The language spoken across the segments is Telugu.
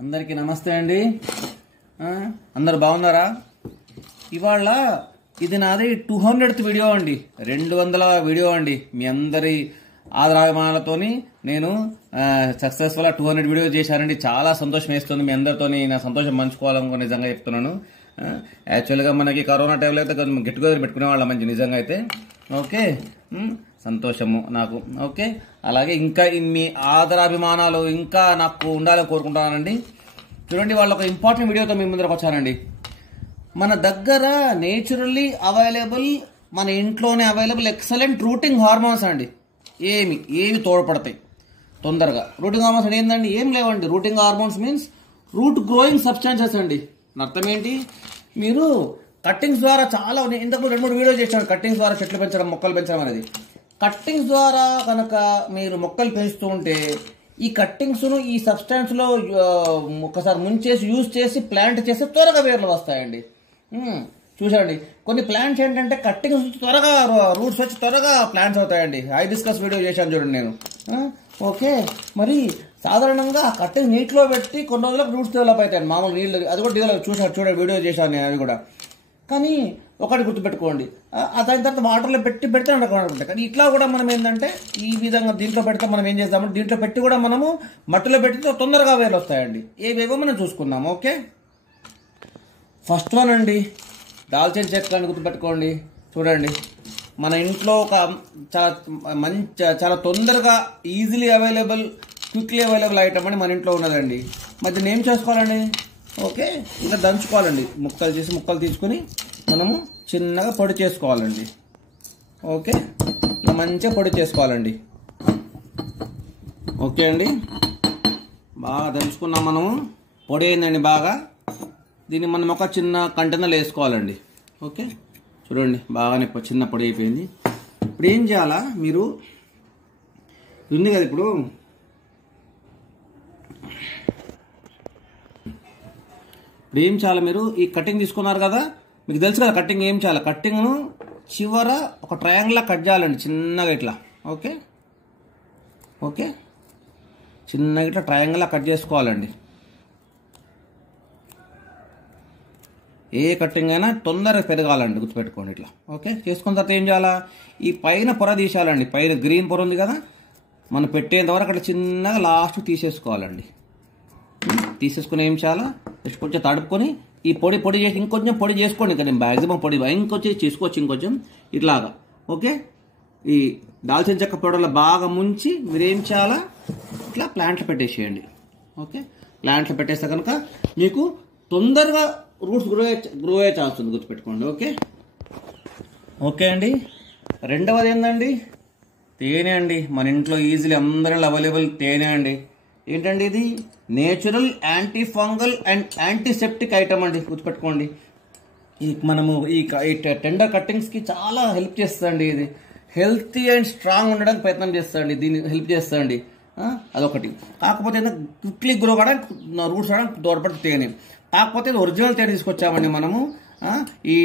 అందరికీ నమస్తే అండి. అందరు బాగున్నారా? ఇవాళ ఇది నాది 200th వీడియో అండి, 200వ వీడియో అండి. మీ అందరి ఆదరాభిమానాలతోని నేను సక్సెస్ఫుల్ 200 వీడియో చేశానండి. చాలా సంతోషం వేస్తుంది. మీ అందరితోని నా సంతోషం పంచుకోవాలని నిజంగా చెప్తున్నాను. యాక్చువల్గా మనకి కరోనా టైంలో అయితే గెట్ టుగెదర్ పెట్టుకునే వాళ్ళం మంచి నిజంగా అయితే. ఓకే, సంతోషము నాకు. ఓకే, అలాగే ఇంకా మీ ఆదరాభిమానాలు ఇంకా నాకు ఉండాలని కోరుకుంటున్నానండి. చూడండి, వాళ్ళు ఒక ఇంపార్టెంట్ వీడియోతో మీ ముందరకు వచ్చానండి. మన దగ్గర నేచురల్లీ అవైలబుల్, మన ఇంట్లోనే అవైలబుల్ ఎక్సలెంట్ రూటింగ్ హార్మోన్స్ అండి. ఏమి తోడ్పడతాయి తొందరగా. రూటింగ్ హార్మోన్స్ అంటే ఏంటండి? ఏం లేవండి. Rooting hormones means root growing substances అండి. అర్థం ఏంటి? మీరు కట్టింగ్స్ ద్వారా చాలా ఇంతకు 2-3 వీడియోలు చేశాను. కట్టింగ్స్ ద్వారా చెట్లు పెంచడం, మొక్కలు పెంచడం అనేది. కట్టింగ్స్ ద్వారా కనుక మీరు మొక్కలు పెంచుతూ ఉంటే ఈ కట్టింగ్స్ను ఈ సబ్స్టాన్స్లో ఒకసారి ముంచేసి యూజ్ చేసి ప్లాంట్ చేస్తే త్వరగా వేర్లు వస్తాయండి. చూసండి, కొన్ని ప్లాంట్స్ ఏంటంటే కట్టింగ్స్ త్వరగా రూట్స్ వచ్చి త్వరగా ప్లాంట్స్ అవుతాయండి. హైబిస్కస్ వీడియో చేశాను చూడండి నేను. ఓకే, మరి సాధారణంగా కట్టింగ్ నీటిలో పెట్టి కొన్ని రోజులకు రూట్స్ డెవలప్ అవుతాయండి. మామూలు నీళ్ళు అది కూడా డెవలప్ చూడండి, వీడియో చేశాను నేను అది కూడా. కానీ ఒకటి గుర్తుపెట్టుకోండి, దాని తర్వాత వాటర్లో పెడితే అనుకుంటే. కానీ ఇట్లా కూడా మనం ఏంటంటే ఈ విధంగా దీంట్లో పెడితే మనం ఏం చేస్తామంటే దీంట్లో పెట్టి కూడా మనము మట్టిలో పెట్టి తొందరగా వేర్లు వస్తాయండి. ఏవేవో మనం చూసుకుందాం. ఓకే, ఫస్ట్ వన్ అండి, దాల్చిన చెక్క అని గుర్తుపెట్టుకోండి. చూడండి, మన ఇంట్లో ఒక చాలా తొందరగా easily available, quickly available item అని మన ఇంట్లో ఉన్నదండి. మరి దీన్ని ఏం చేసుకోవాలండి? ఓకే, ఇలా దంచుకోవాలండి. ముక్కలు తీసుకొని మనము చిన్నగా పొడి చేసుకోవాలండి. ఓకే, ఇలా మంచిగా పొడి చేసుకోవాలండి. ఓకే అండి, బాగా దంచుకున్నాం మనము. పొడి అయిందండి బాగా. దీన్ని మనం ఒక చిన్న కంటైనర్లో వేసుకోవాలండి. ఓకే, చూడండి బాగానే చిన్న పొడి అయిపోయింది. ఇప్పుడు ఏం చేయాలా? మీరు ఉంది కదా, ఇప్పుడు ఏం చేయాలి? మీరు ఈ కటింగ్ తీసుకున్నారు కదా, మీకు తెలుసు కదా కటింగ్ ఏం చేయాలి. కటింగ్ను చివర ఒక ట్రయాంగిల్లా కట్ చేయాలండి, చిన్నగా ఇట్లా. ఓకే ఓకే, చిన్నగా ఇట్లా ట్రయాంగిల్లా కట్ చేసుకోవాలండి. ఏ కటింగ్ అయినా తొందరగా పెరగాలండి, గుర్తుపెట్టుకోండి ఇట్లా. ఓకే, చేసుకున్న తర్వాత ఏం చేయాలా? ఈ పైన పొర తీసేయాలండి. పైన గ్రీన్ పొర ఉంది కదా, మనం పెట్టేంత వరకు అట్లా చిన్నగా లాస్ట్ తీసేసుకోవాలండి. తీసేసుకుని ఏం చేయాలా? జస్ట్ కొంచెం తడుపుకొని ఈ పొడి చేసి ఇంకొంచెం పొడి చేసుకోండి. ఇంకా నేను మ్యాక్సిమం పొడి ఇంకొచ్చి చేసుకోవచ్చు ఇంకొంచెం ఇట్లాగా. ఓకే, ఈ దాల్చిన చెక్క పౌడర్లో బాగా ముంచి మీరేం చేయాలా? ఇట్లా ప్లాంట్లో పెట్టేసేయండి. ఓకే, ప్లాంట్లో పెట్టేస్తే కనుక మీకు తొందరగా రూట్స్ గ్రో అయ్యే ఛాన్స్ ఉంది, గుర్తుపెట్టుకోండి. ఓకే ఓకే అండి, రెండవది ఏంటండి? తేనె అండి. మన ఇంట్లో ఈజీలీ అందరిలో అవైలబుల్ తేనె అండి. ఏంటండి ఇది? Natural anti fungal and antiseptic item అండి, గుర్తుపెట్టుకోండి. మనము ఈ టెండర్ కట్టింగ్స్కి చాలా హెల్ప్ చేస్తుందండి. ఇది హెల్తీ అండ్ స్ట్రాంగ్ ఉండడానికి ప్రయత్నం చేస్తుందండి, దీన్ని హెల్ప్ చేస్తుందండి. అదొకటి. కాకపోతే క్విక్లీ గ్రో కావడానికి రూట్స్ రావడానికి తోడ్పడుతుంది తేనె. కాకపోతే ఒరిజినల్ తేనె తీసుకొచ్చామండి మనము. ఈ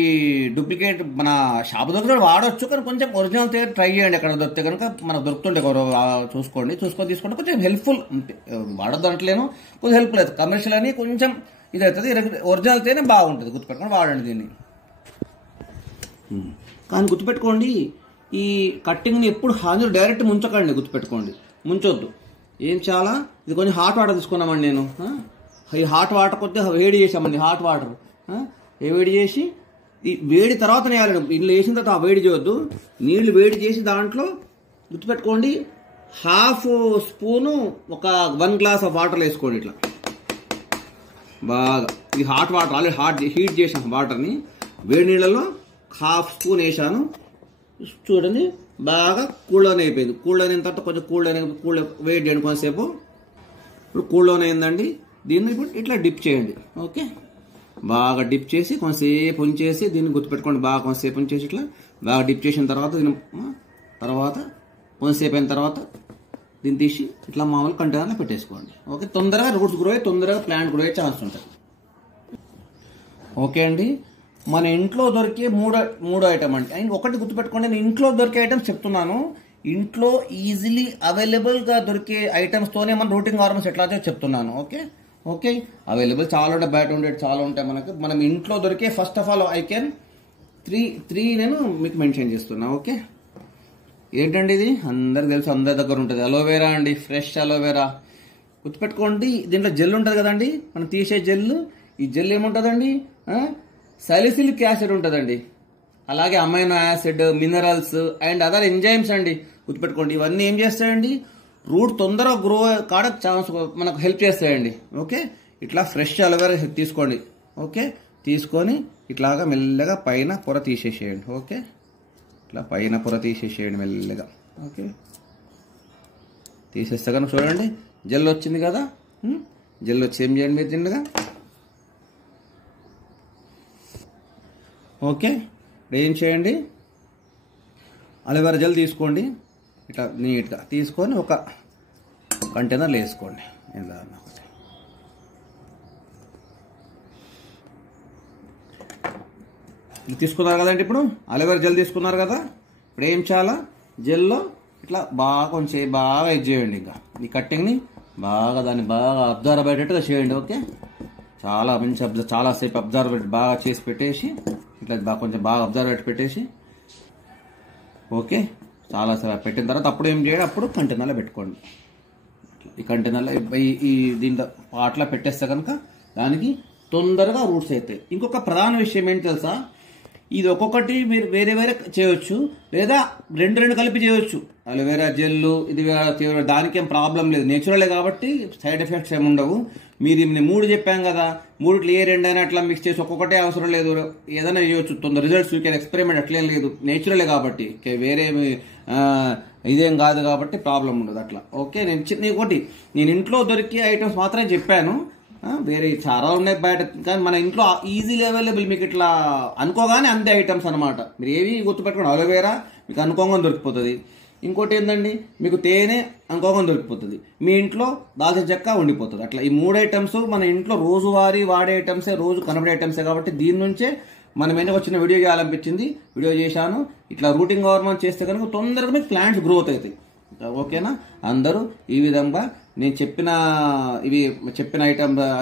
డూప్లికేట్ మన షాపు దగ్గర వాడవచ్చు, కానీ కొంచెం ఒరిజినల్ తేనె ట్రై చేయండి. ఎక్కడ దొరికితే కనుక మనకు దొరుకుతుంటే చూసుకొని తీసుకుంటే కొంచెం హెల్ప్ఫుల్. వాడద్దు అంటలేను, కొంచెం హెల్ప్ఫుల్ అవుతుంది. కమర్షియల్ అని కొంచెం ఇది అవుతుంది. ఒరిజినల్ తేనె బాగుంటుంది, గుర్తుపెట్టుకొని వాడండి దీన్ని. కానీ గుర్తుపెట్టుకోండి, ఈ కట్టింగ్ని ఎప్పుడు హాజరు డైరెక్ట్ ముంచకండి, గుర్తుపెట్టుకోండి. ముంచొద్దు. ఏం చాలా ఇది కొంచెం హాట్ వాటర్ తీసుకున్నామండి నేను. ఈ హాట్ వాటర్ కొద్దిగా వేడి చేసామండి. హాట్ వాటర్ వేడి చేసి ఈ వేడి తర్వాత వేయాలి. ఇంట్లో వేసిన తర్వాత ఆ వేడి చేయొద్దు. నీళ్లు వేడి చేసి దాంట్లో గుర్తుపెట్టుకోండి 1/2 స్పూను ఒక 1 గ్లాస్ ఆఫ్ వాటర్ వేసుకోండి. ఇట్లా బాగా ఈ హాట్ వాటర్ ఆల్రెడీ హీట్ చేసిన వాటర్ని వేడి నీళ్ళలో 1/2 స్పూన్ వేసాను. చూడండి బాగా కూల్డౌన్ అయిపోయింది. కూల్డౌన్ అయిన తర్వాత కొంచెం కూల్ వెయిట్ చేయండి కొంతసేపు. ఇప్పుడు కూల్డౌన్ అయిందండి. దీన్ని ఇప్పుడు ఇట్లా డిప్ చేయండి. ఓకే, బాగా డిప్ చేసి కొంతసేపు ఉంచేసి దీన్ని గుర్తుపెట్టుకోండి. బాగా కొంతసేపు ఉంచేసి ఇట్లా బాగా డిప్ చేసిన తర్వాత కొంతసేపు అయిన తర్వాత దీన్ని తీసి ఇట్లా మామూలు కంటైనర్లో పెట్టేసుకోండి. ఓకే, తొందరగా రూట్స్ గ్రో అయ్యి తొందరగా ప్లాంట్ గ్రో అయ్యే ఛాన్స్ ఉంటుంది. ఓకే అండి, మన ఇంట్లో దొరికే మూడు ఐటమ్ అండి. అండ్ ఒకటి గుర్తుపెట్టుకోండి, నేను ఇంట్లో దొరికే ఐటమ్స్ చెప్తున్నాను. ఇంట్లో ఈజీలీ అవైలబుల్గా దొరికే ఐటమ్స్తోనే మనం రూటింగ్ హార్మోన్స్ ఎట్లా చెప్తున్నాను. ఓకే, ఓకే, అవైలబుల్ చాలా ఉంటాయి, బయట ఉండేవి చాలా ఉంటాయి మనకు. మనం ఇంట్లో దొరికే first of all I can three నేను మీకు మెన్షన్ చేస్తున్నా. ఓకే, ఏంటండి ఇది అందరికి తెలుసు, అందరి దగ్గర ఉంటుంది అలోవెరా అండి, ఫ్రెష్ అలోవెరా. గుర్తుపెట్టుకోండి, దీంట్లో జెల్ ఉంటుంది కదండి, మనం తీసే జెల్. ఈ జెల్ ఏముంటుందండి, సాలిసిలిక్ యాసిడ్ ఉంటుందండి, అలాగే amino acid, minerals and other enzymes అండి. గుర్తుపెట్టుకోండి, ఇవన్నీ ఏం చేస్తాయండి, రూట్ తొందరగా గ్రో కావడానికి ఛాన్స్ మనకు హెల్ప్ చేస్తాయండి. ఓకే, ఇట్లా ఫ్రెష్ అలోవెరా తీసుకోండి. ఓకే, తీసుకొని ఇట్లాగా మెల్లగా పైన పొర తీసేసేయండి. ఓకే, ఇట్లా పైన పొర తీసేసేయండి మెల్లగా. ఓకే, తీసేస్తే కనుక చూడండి జెల్ వచ్చింది కదా. జెల్ వచ్చి ఏం చేయండి మీరు తిండగా. ఓకే, ఏం చేయండి, అలోవెరా జెల్ తీసుకోండి, ఇట్లా నీట్గా తీసుకొని ఒక కంటైనర్లో వేసుకోండి. ఇలా తీసుకున్నారు కదండి, ఇప్పుడు అలోవెరా జెల్ తీసుకున్నారు కదా. ఇప్పుడు ఏం చేయాలా, జెల్లో ఇట్లా బాగా కొంచెం బాగా ఇది చేయండి. ఇంకా ఈ కట్టింగ్ని బాగా దాన్ని బాగా అబ్జర్వ్ అయ్యేటట్టుగా చేయండి. ఓకే, చాలా మంచి చాలాసేపు అబ్జర్వ్ బాగా చేసి పెట్టేసి ఇట్లా బాగా కొంచెం బాగా అబ్జర్వ్ అయ్యేట్టు పెట్టేసి. ఓకే, చాలాసేపు పెట్టిన తర్వాత అప్పుడు ఏం చేయండి, అప్పుడు కంటైనర్లో పెట్టుకోండి. ఈ కంటైనర్లో ఈ దీంట్లో అట్లా పెట్టేస్తే కనుక దానికి తొందరగా రూట్స్ అవుతాయి. ఇంకొక ప్రధాన విషయం ఏంటి తెలుసా, ఇది ఒక్కొక్కటి మీరు వేరే వేరే చేయొచ్చు, లేదా రెండు కలిపి చేయొచ్చు. అలోవెరా జెల్లు ఇది దానికేం ప్రాబ్లం లేదు, నేచురలే కాబట్టి సైడ్ ఎఫెక్ట్స్ ఏమి ఉండవు. మీరు 3 చెప్పాం కదా, 3 ఏ 2 అయినా అట్లా మిక్స్ చేసి ఒక్కొక్కటే అవసరం లేదు, ఏదైనా చేయొచ్చు. తొందర రిజల్ట్స్ యూ కెన్ ఎక్స్పెరిమెంట్, అట్లేం లేదు, నేచురలే కాబట్టి వేరే ఇదేం కాదు కాబట్టి ప్రాబ్లం ఉండదు అట్లా. ఓకే, నేను ఇంట్లో దొరికే ఐటమ్స్ మాత్రమే చెప్పాను, వేరే చాలా ఉన్నాయి బయట. కానీ మన ఇంట్లో ఈజీలీ అవైలబుల్, మీకు ఇట్లా అనుకోగానే అంతే ఐటమ్స్ అనమాట. మీరు ఏవి గుర్తుపెట్టుకోండి, అలోవెరా మీకు అనుకోగానే దొరికిపోతుంది. ఇంకోటి ఏంటండి, మీకు తేనె అనుకోగానే దొరికిపోతుంది, మీ ఇంట్లో దాల్చిన చెక్క ఉండిపోతుంది. అట్లా ఈ 3 ఐటమ్స్ మన ఇంట్లో రోజువారీ వాడే ఐటమ్సే, రోజు కనబడే ఐటమ్సే కాబట్టి దీని నుంచే మనం ఏంటో వచ్చిన వీడియో చేయాలనిపించింది, వీడియో చేశాను. ఇట్లా రూటింగ్ హార్మోన్ చేస్తే కనుక తొందరగా మీకు ప్లాంట్స్ గ్రోత్ అవుతాయి. ఓకేనా, అందరూ ఈ విధంగా నేను చెప్పిన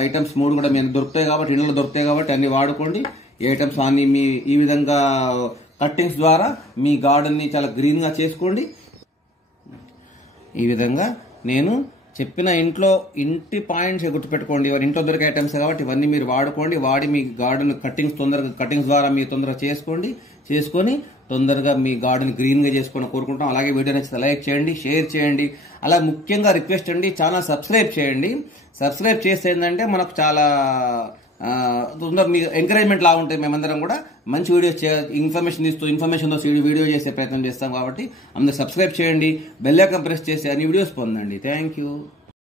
ఐటమ్స్ 3 కూడా మీకు దొరుకుతాయి కాబట్టి, ఇంట్లో దొరుకుతాయి కాబట్టి అన్ని వాడుకోండి. ఈ ఐటమ్స్ అన్ని మీ ఈ విధంగా కట్టింగ్స్ ద్వారా మీ గార్డెన్ని చాలా గ్రీన్గా చేసుకోండి. ఈ విధంగా నేను చెప్పిన ఇంటి పాయింట్స్ గుర్తుపెట్టుకోండి, ఇవన్నీ ఇంట్లో దొరికే ఐటమ్స్ కాబట్టి ఇవన్నీ మీరు వాడుకోండి. వాడి మీ గార్డెన్ కట్టింగ్స్ ద్వారా మీరు తొందరగా చేసుకొని తొందరగా మీ గార్డెన్ గ్రీన్గా చేసుకొని కోరుకుంటాం. అలాగే వీడియో నచ్చితే లైక్ చేయండి, షేర్ చేయండి. అలా ముఖ్యంగా రిక్వెస్ట్ అండి, ఛానల్ సబ్స్క్రైబ్ చేయండి. సబ్స్క్రైబ్ చేస్తే ఏంటంటే మనకు చాలా తొందరగా మీ ఎంకరేజ్మెంట్ లాగా ఉంటుంది. మేమందరం కూడా మంచి వీడియోస్ ఇన్ఫర్మేషన్తో వీడియో చేసే ప్రయత్నం చేస్తాం కాబట్టి అందరూ సబ్స్క్రైబ్ చేయండి, బెల్ ఐకాన్ ప్రెస్ చేసి అన్ని వీడియోస్ పొందండి. Thank you.